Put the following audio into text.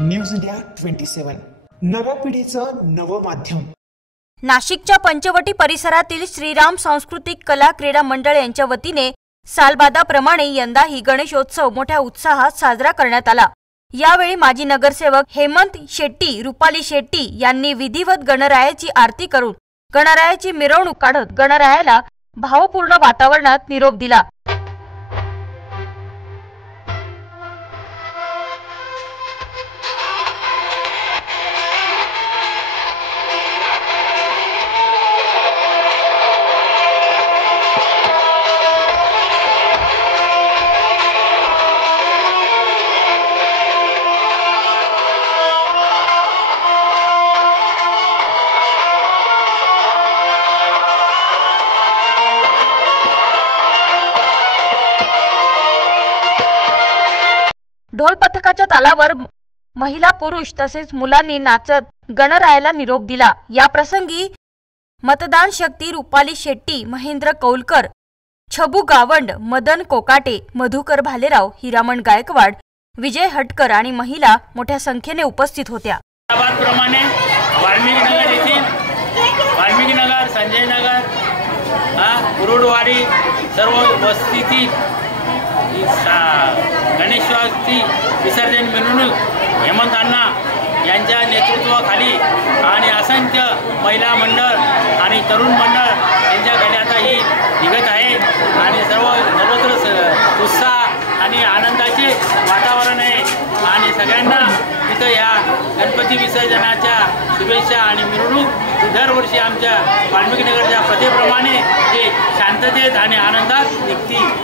News India 27 नव्या पिढीचं नवं माध्यम। नाशिकच्या पंचवटी परिसरातील श्रीराम सांस्कृतिक कला क्रीडा मंडळ यांच्या वतीने सालबादाप्रमाणे यंदाही गणेशोत्सव मोठ्या उत्साहात साजरा करण्यात आला। यावेळी माजी नगरसेवक हेमंत शेट्टी, रुपाली शेट्टी यांनी विधिवत गणरायाची आरती करून गणरायाची मिरवणूक काढत गणरायाला भावपूर्ण वातावरणात निरोप दिला। ढोल पथकाच्या तालावर महिला पुरुष तसेच मुलांनी नाचत गणरायाला निरोप दिला। या प्रसंगी मतदान शक्ती रुपाली शेट्टी, महेंद्र कौलकर, छबू गावंड, मदन कोकाटे, मधुकर भालेराव, हिरामण गायकवाड, विजय हटकर आणि महिला मोठ्या संख्येने उपस्थित होत्या। प्रमाणे वाल्मिकीनगर येथील वाल्मिकीनगर, संजय नगर, कुरुडवाडी सर्व वस्तीतील गणेशोत्सवाची विसर्जन मिरवणूक हेमंत अण्णा यांच्या नेतृत्वाखाली आणि असंख्य महिला मंडळ आणि तरुण मंडळ यांच्याखाली आता ही निघत आहे आणि सर्वत्र उत्साह आणि आनंदाचे वातावरण आहे आणि सगळ्यांना तिथं या गणपती विसर्जनाच्या शुभेच्छा आणि मिरवणूक दरवर्षी आमच्या वाल्मिकीनगरच्या प्रथेप्रमाणे ते शांततेत आणि आनंदात निघतील।